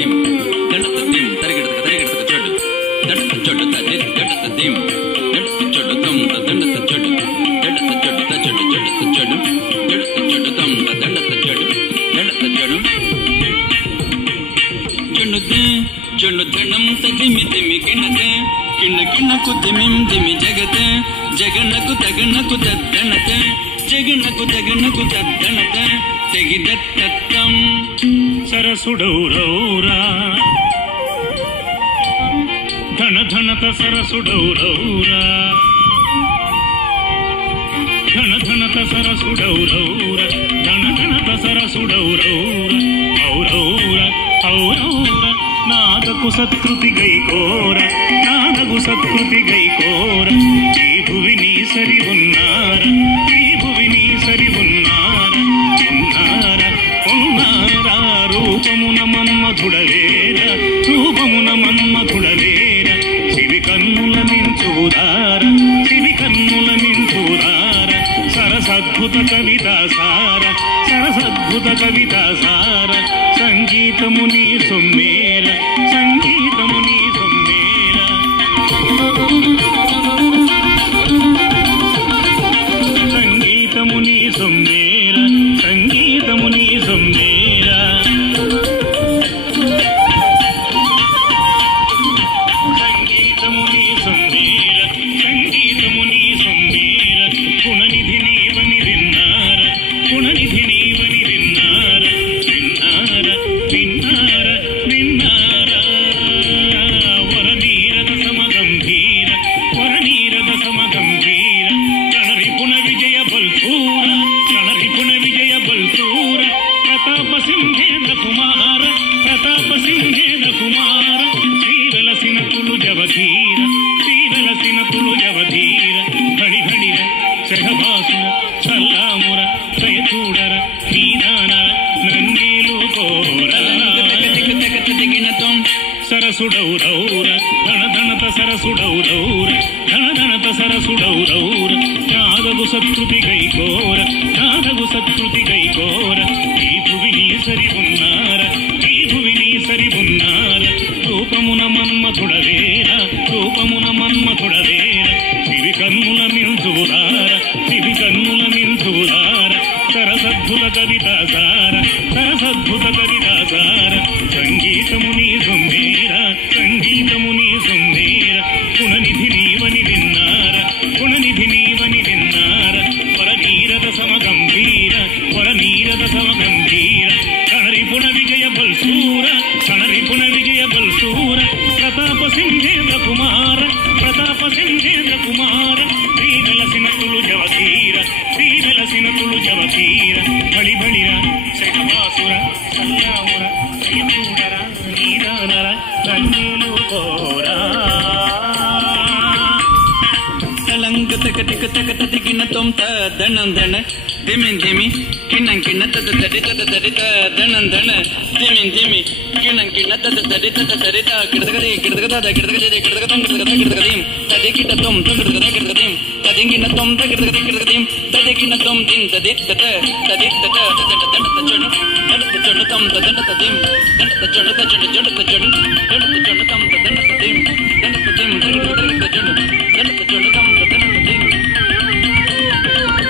dim dadata dim tarigidata tarigidata chodu dadata chodu dadata dim dadata chodu tam dadata chodu dadata chodu ta chodu dadata chodu dadata chodu tam dadata chodu dadata chodu chodu chodu danam tadimi dimi kinate kinna kinna kudimim dimi jagate జగన్నకు తగన్నకు తద్దనత జగన్నకు తగన్నకు తద్దనత తెగిదత్తత్తం సరసుడౌరౌరా ధన ధనత సరసుడౌరౌరా ధన ధనత సరసుడౌరౌరా ధన ధనత సరసుడౌరౌరా ఔరౌరా ఔరౌరా నాదకు సత్కృతి గైకోర నాదకు సత్కృతి గైకోర ఈ భువిని సరి ఉన్నార ఈ భువిని సరి ఉన్నార ఉన్నార ఉన్నారా రూపమున మన్మధుడవేర రూపమున మన్మధుడవేర శివి కన్నుల మించుదార శివి కన్నుల మించుదార సరసద్భుత కవితా సార సరసద్భుత కవితా సార సంగీతము నీ సొమ్మేర సంగీతము నీ సొమ్మేర సంగీతము నీ సొమ్మేర సంగీతము నీ సొమ్మేర సంగీతము నీ సొమ్మేర సంగీతము నీ సొమ్మేర గుణనిధి నీవని విన్నార గుణనిధి నీవని విన్నార విన్నార విన్నార విన్నార వరనీరద సమగంభీర వరనీరద సమగంభీర రణరిపుణ విజయ బల్సూర రణరిపుణ విజయ బల్సూర ప్రతాప సింహేంద్ర కుమార ప్రతాప సింహేంద్ర కుమార శ్రీవెలసిన తులు జవధీర శ్రీవెలసిన తులు జవధీర ఘడి ఘడిర సహవాసుర సల్లాముర దయచూడర నీదానర నన్నేలు కోర సరసుడౌరౌర ధనధనత సరసుడౌరౌర ధనధనత సరసుడౌరౌర నాదగు సత్కృతి గైకోర నాదగు సత్కృతి గైకోర ఈ భువిని సరి ఉన్నార ఈ భువిని సరి ఉన్నార రూపమున మన్మధుడవేర రూపమున మన్మధుడవేర శివి కన్నుల మించుదార శివి కన్నుల మించుదార సరసద్భుత కవితా సార సరసద్భుత కవితా సార సంగీతము నీ సొమ్మేర సంగీతము నీ సొమ్మేర గుణనిధి నీవని విన్నార గుణనిధి నీవని విన్నార వరనీరద సమగంభీర వరనీరద సమగంభీర రణరిపుణ విజయ బల్సూర రణరిపుణ విజయ బల్సూర ప్రతాప సింహేంద్ర కుమార ప్రతాప సింహేంద్ర కుమార శ్రీవెలసిన తులు జవధీర శ్రీవెలసిన తులు జవధీర బళి బళిర శఖవాసుర సల్లాముర దయచూడర నీదానర నన్నేలు కోరా తలంగ తక టిక తక తదిగిన తొంత దణం దణ దిమిన్ దిమి కిన్నం కిన్న తద తడి తద తడి దణం దణ దిమిన్ దిమి కిన్నం కిన్న తద తడి తద తడి కిడదగది కిడదగద కిడదగది కిడదగతం కిడదగద కిడదగదిం తది కిట తొం కిడదగద కిడదగదిం తదిగిన తొం కిడదగది కిడదగదిం తదిగిన తొం దిన్ తది తద తది తద తద తద తద చొడు తద చొడు తొం తద తదిం తద చొడు